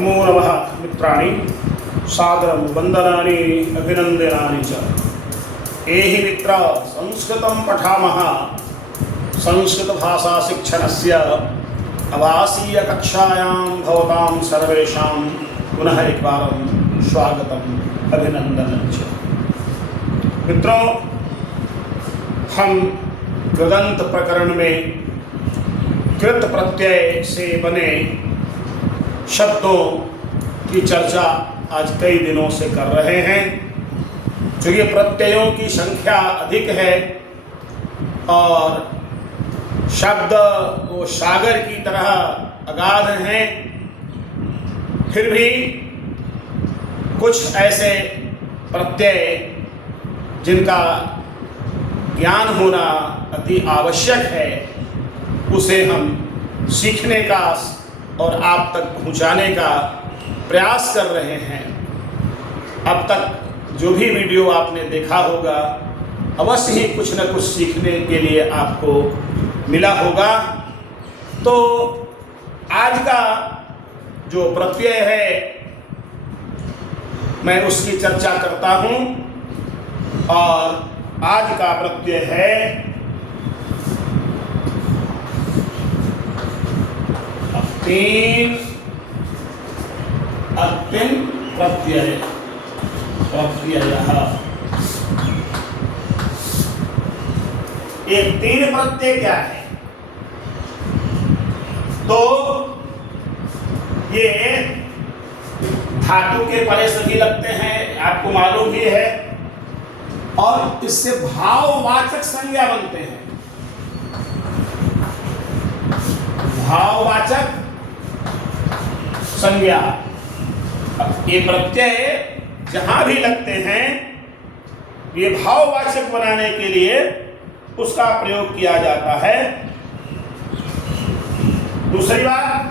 नमो नमः मित्राणि सादरं वन्दनानि अभिनन्दनानि च। एहि मित्र संस्कृतं पठामः। संस्कृतभाषाशिक्षणस्य आवासीयकक्षायां भवतां सर्वेषां पुनः एकवारं स्वागतम् अभिनन्दनं च। मित्रों, हम कृदंत प्रकरण में कृत प्रत्यय से बने शब्दों की चर्चा आज कई दिनों से कर रहे हैं। चूँकि प्रत्ययों की संख्या अधिक है और शब्द वो सागर की तरह अगाध हैं, फिर भी कुछ ऐसे प्रत्यय जिनका ज्ञान होना अति आवश्यक है, उसे हम सीखने का और आप तक पहुंचाने का प्रयास कर रहे हैं। अब तक जो भी वीडियो आपने देखा होगा, अवश्य ही कुछ न कुछ सीखने के लिए आपको मिला होगा। तो आज का जो प्रत्यय है, मैं उसकी चर्चा करता हूं। और आज का प्रत्यय है अत्यंत प्रत्यय। ये तीन प्रत्यय क्या है? तो ये धातु के परे सभी लगते हैं, आपको मालूम ही है, और इससे भाववाचक संज्ञा बनते हैं। भाववाचक संज्ञा, ये प्रत्यय जहां भी लगते हैं, ये भाववाचक बनाने के लिए उसका प्रयोग किया जाता है। दूसरी बात,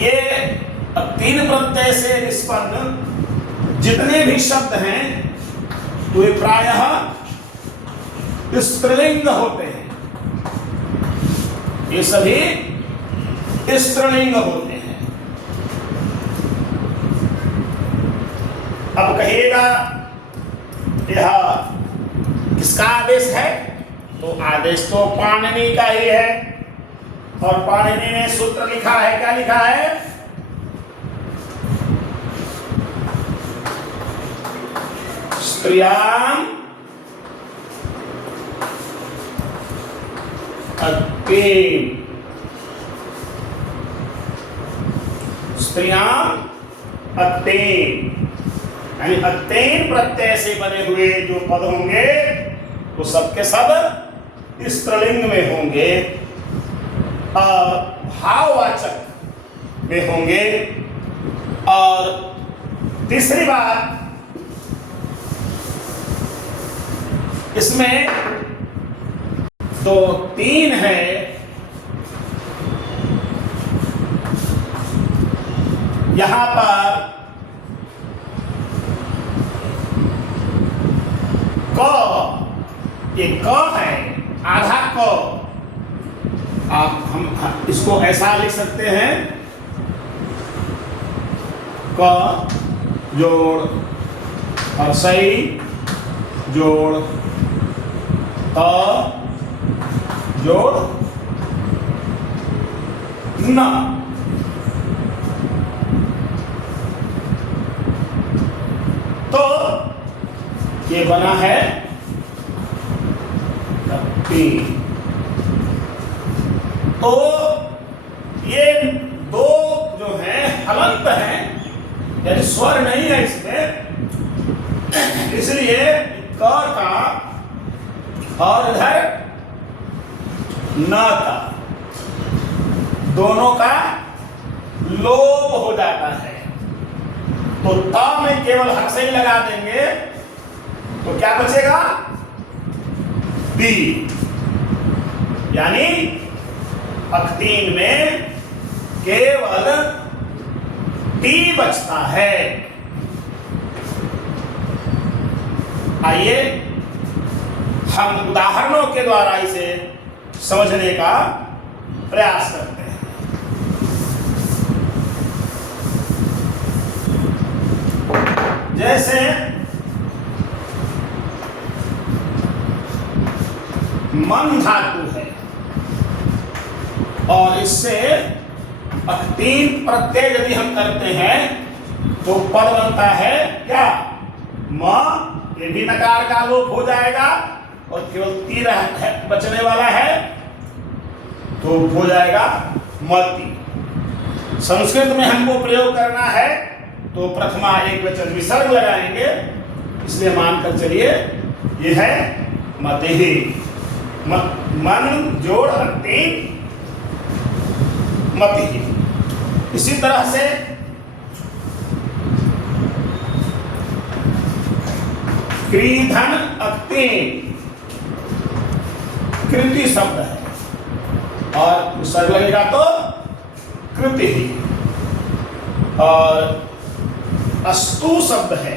ये तीन प्रत्यय से निष्पन्न जितने भी शब्द हैं, वे प्रायः स्त्रीलिंग होते हैं। ये सभी स्त्रीलिंग होते हैं। अब कहिएगा यह किसका आदेश है? तो आदेश तो पाणिनि का ही है। और पाणिनि ने सूत्र लिखा है, क्या लिखा है? स्त्रियां अत्येन, स्त्रियां अत्येन, यानी अत्येन प्रत्यय से बने हुए जो पद होंगे वो सबके सब स्त्रीलिंग में होंगे और भाववाचक में होंगे। और तीसरी बात, इसमें तो तीन है, यहां पर क, ये क है, आधा क। आप हम इसको ऐसा लिख सकते हैं, क जोड़ हर्षई जोड़ त जोड़ न। तो ये बना है तीन। तो ये दो जो हैं हलंत हैं, यानी स्वर नहीं है इसमें, इसलिए क का और इधर न का, दोनों का लोप हो जाता है। तो त में केवल हर्षई लगा देंगे तो क्या बचेगा? दी, यानी अक्तीन में केवल टी बचता है। आइए हम उदाहरणों के द्वारा इसे समझने का प्रयास करते हैं। जैसे मन धातु है और इससे 3 प्रत्यय यदि हम करते हैं तो पद बनता है क्या? म, ये भी नकार का लोप हो जाएगा और केवल ती बचने वाला है तो हो जाएगा मति। संस्कृत में हमको प्रयोग करना है तो प्रथमा एक वचन विसर्ग लगाएंगे, इसलिए मानकर चलिए ये है मति। मन जोड़ अति मति। इसी तरह से क्रीधन अति कृति शब्द है और विसर्ग लगेगा तो कृति ही। और अस्तु शब्द है,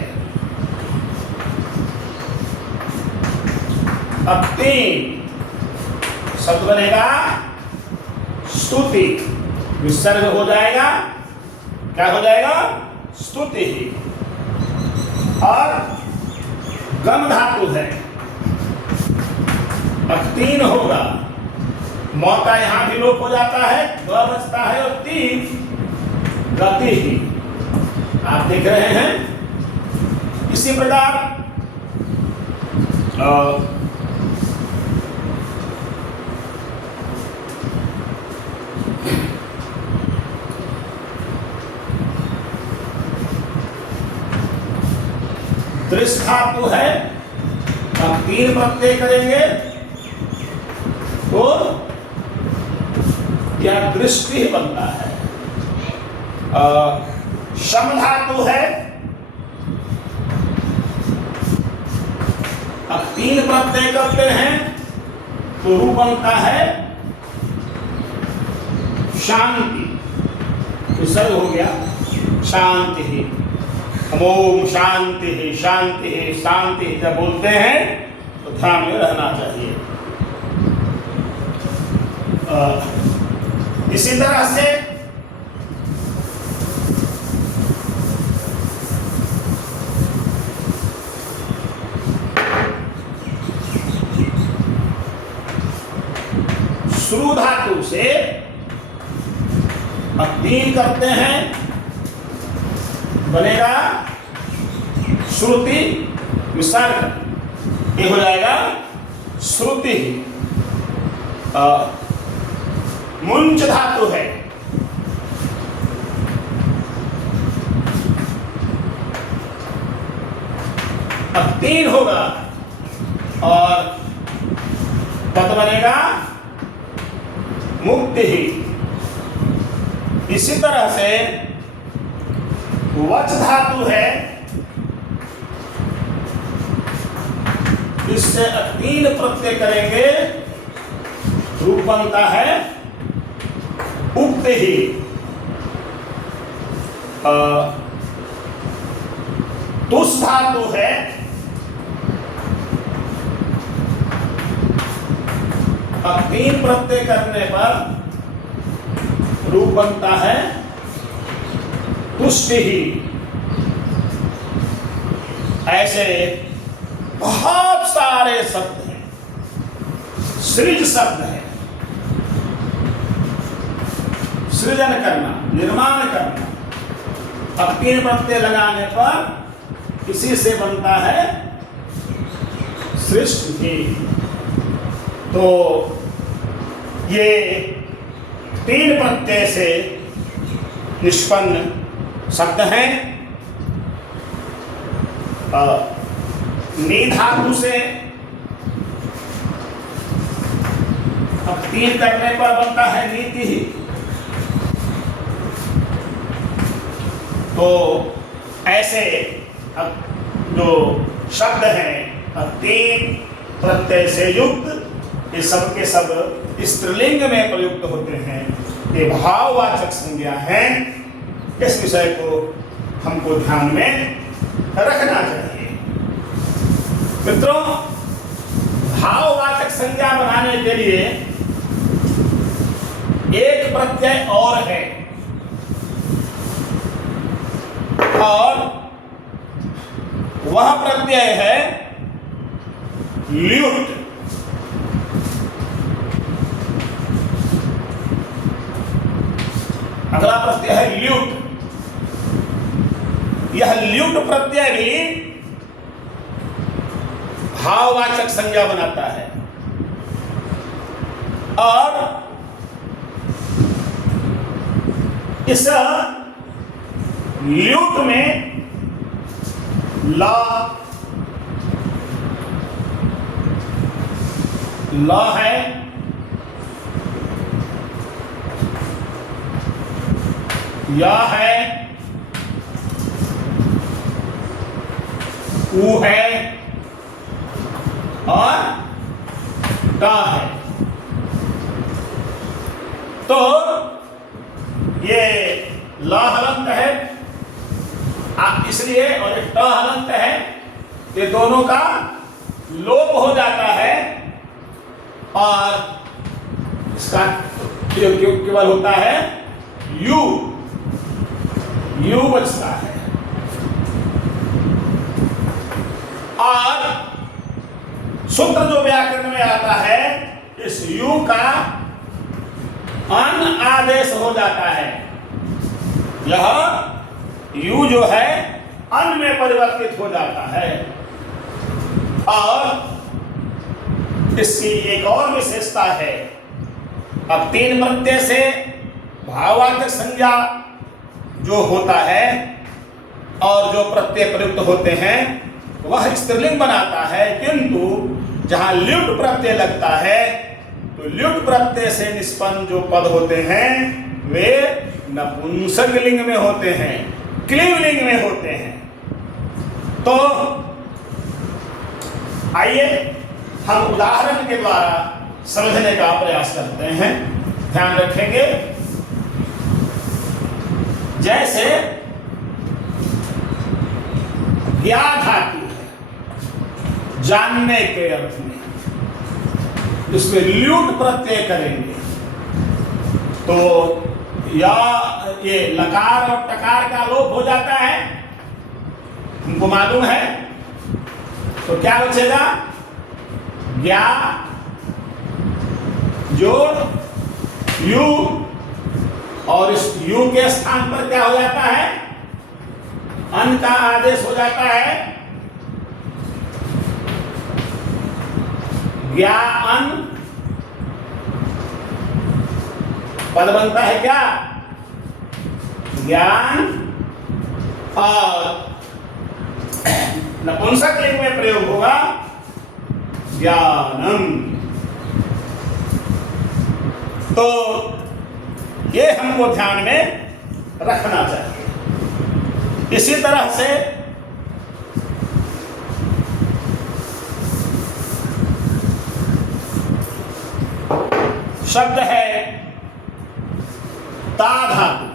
अति शब्द बनेगा स्तुति, विसर्ग हो जाएगा, क्या हो जाएगा? स्तुति ही। और गम धातु है, अक्तीन होगा, मौका यहां भी लोप हो जाता है, ग बचता है और तीन गति ही। आप देख रहे हैं। इसी प्रकार दृश्य धातु है, हम 3 प्रत्यय करेंगे तो यह दृष्टि बनता है। शम धातु है, अब 3 प्रत्यय करते हैं तो रूप बनता है शांति, विसर्ग हो गया शांति ही। ओम शांति ही शांति ही शांति ही जब बोलते हैं तो ध्यान में रहना चाहिए। इसी तरह से श्रु धातु से अब 3 करते हैं, बनेगा श्रुति विसर्ग, ये हो जाएगा श्रुति। मुंच धातु है, अब 3 होगा और पद बनेगा मुक्ति ही। इसी तरह से वच धातु है, इससे 3 प्रत्यय करेंगे, रूप बनता है उक्त ही। तुस धातु है, अब 3 प्रत्यय करने पर रूप बनता है तुष्टि ही। ऐसे बहुत सारे शब्द हैं। सृज शब्द है, सृजन करना, निर्माण करना। अब 3 प्रत्यय लगाने पर इसी से बनता है सृष्टि। तो ये 3 प्रत्यय से निष्पन्न शब्द हैं। नी धातु से अब 3 करने पर बनता है नीति ही। तो ऐसे अब जो शब्द हैं अब 3 प्रत्यय से युक्त, ये सब के सब स्त्रीलिंग में प्रयुक्त होते हैं। ये भाववाचक संज्ञा है। इस विषय को हमको ध्यान में रखना चाहिए। मित्रों, भाववाचक संज्ञा बनाने के लिए एक प्रत्यय और है और वह प्रत्यय है ल्यूट। अगला प्रत्यय है ल्यूट। यह ल्यूट प्रत्यय भी भाववाचक संज्ञा बनाता है और इस ल्यूट में ला है, या है, ऊ है और टा है। तो ये ला हलंत है इसलिए और एक ट हलंत है, ये दोनों का लोप हो जाता है और इसका केवल होता है यू, यू बचता है। और सूत्र जो व्याकरण में आता है इस यू का अन आदेश हो जाता है। यह यू जो है अन में परिवर्तित हो जाता है। और इसकी एक और विशेषता है, अब तीन प्रत्यय से भाववाचक संज्ञा जो होता है और जो प्रत्यय प्रयुक्त होते हैं वह स्त्रीलिंग बनाता है, किंतु जहां ल्यूट प्रत्यय लगता है तो ल्यूट प्रत्यय से निष्पन्न जो पद होते हैं वे नपुंसक लिंग में होते हैं, क्लीवलिंग में होते हैं। तो आइए हम उदाहरण के द्वारा समझने का प्रयास करते हैं। ध्यान रखेंगे, जैसे ज्ञा धातु है जानने के अर्थ में, इसमें ल्यूट प्रत्यय करेंगे तो या ये लकार और टकार का लोप हो जाता है, हमको मालूम है। तो क्या बचेगा? ज्ञा जोड़ यू और इस यू के स्थान पर क्या हो जाता है? अन का आदेश हो जाता है। ज्ञान पद बनता है क्या? ज्ञान और नपुंसक लिंग में प्रयोग होगा ज्ञानम। तो ये हमको ध्यान में रखना चाहिए। इसी तरह से शब्द है ता धातु।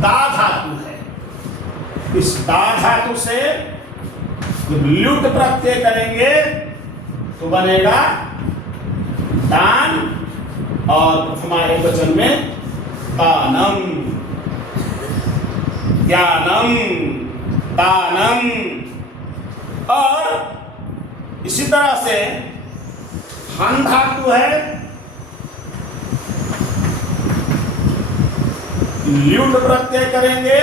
दा धातु है, इस दा धातु से जब ल्यूट प्रत्यय करेंगे तो बनेगा दान और प्रथमा एकवचन में तानम, ज्ञानम, दानम। और इसी तरह से हन धातु है, ल्यूट प्रत्यय करेंगे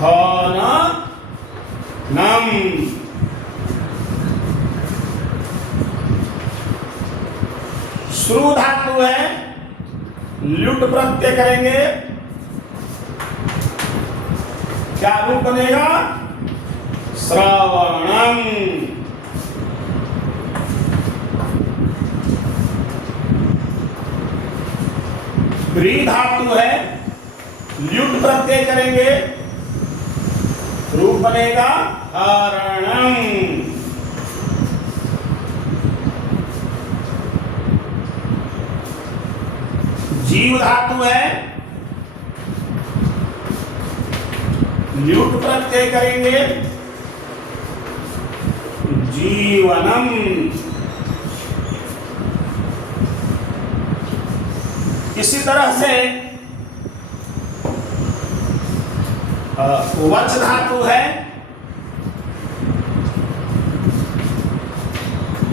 हन नम। श्रु धातु है, ल्यूट प्रत्यय करेंगे, क्या रूप बनेगा? श्रवणम। व्री धातु है, ल्यूट प्रत्यय करेंगे, रूप बनेगा हरणम। जीव धातु है, ल्यूट प्रत्यय करेंगे, जीवनम। इसी तरह से वच धातु है,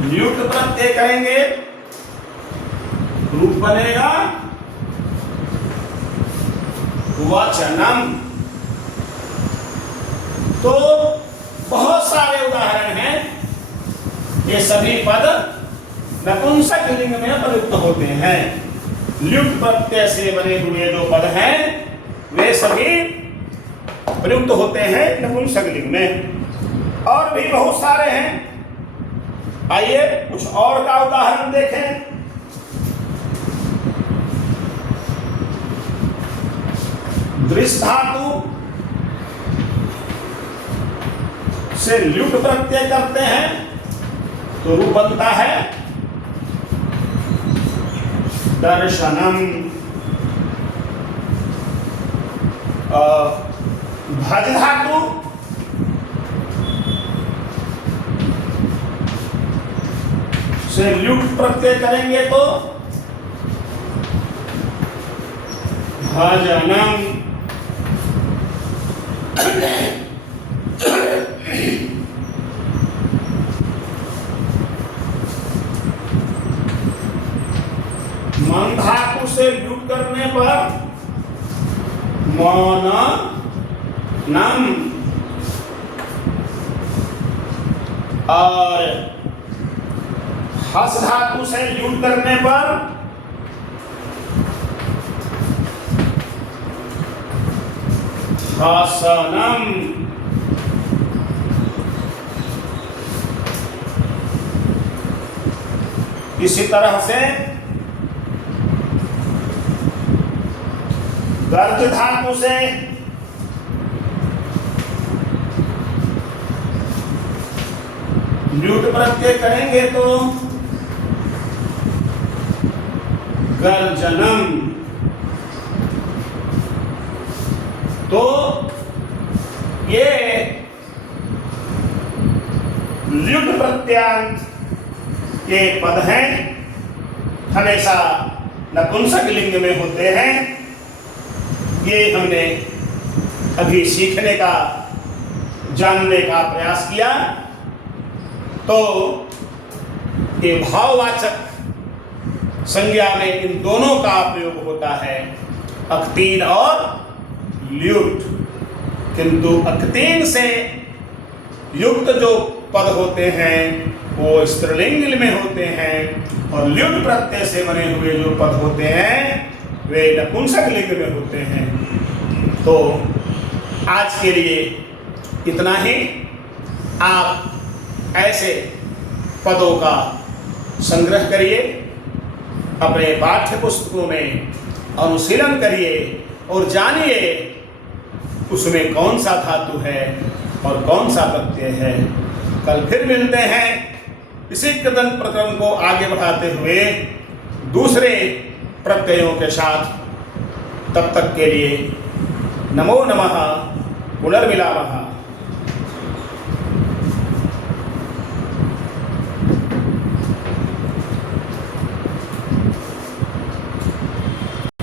ल्युट प्रत्यय करेंगे, रूप बनेगा वचनम। तो बहुत सारे उदाहरण हैं, ये सभी पद नपुंसक लिंग में प्रयुक्त होते हैं। ल्युट प्रत्यय से बने हुए जो पद हैं वे सभी प्रयुक्त होते हैं नपुंसक लिंग में। और भी बहुत सारे हैं, आइए कुछ और का उदाहरण देखें। दृश्य धातु से ल्युट प्रत्यय करते हैं तो रूप बनता है दर्शनम। भज धातु से ल्युट प्रत्यय करेंगे तो भजनम। मन धातु से ल्युट करने पर मननम। और हस धातु से ल्युट करने पर हसनम। इसी तरह से गर्ज धातु से ल्युट प्रत्यय करेंगे तो गर्जनम। तो ये ल्युट प्रत्यय के पद हैं, हमेशा नपुंसक लिंग में होते हैं। ये हमने अभी सीखने का, जानने का प्रयास किया। तो ये भाववाचक संज्ञा में इन दोनों का प्रयोग होता है, अक्तीन और ल्युट। किंतु अक्तीन से युक्त जो पद होते हैं वो स्त्रीलिंग में होते हैं, और ल्युट प्रत्यय से बने हुए जो पद होते हैं वे नपुंसक लिंग में होते हैं। तो आज के लिए इतना ही। आप ऐसे पदों का संग्रह करिए, अपने पाठ्य पुस्तकों में अनुशीलन करिए और जानिए उसमें कौन सा धातु है और कौन सा प्रत्यय है। कल फिर मिलते हैं इसी कदम प्रक्रम को आगे बढ़ाते हुए दूसरे प्रत्ययों के साथ। तब तक के लिए नमो नमः, पुनर्मिलामः।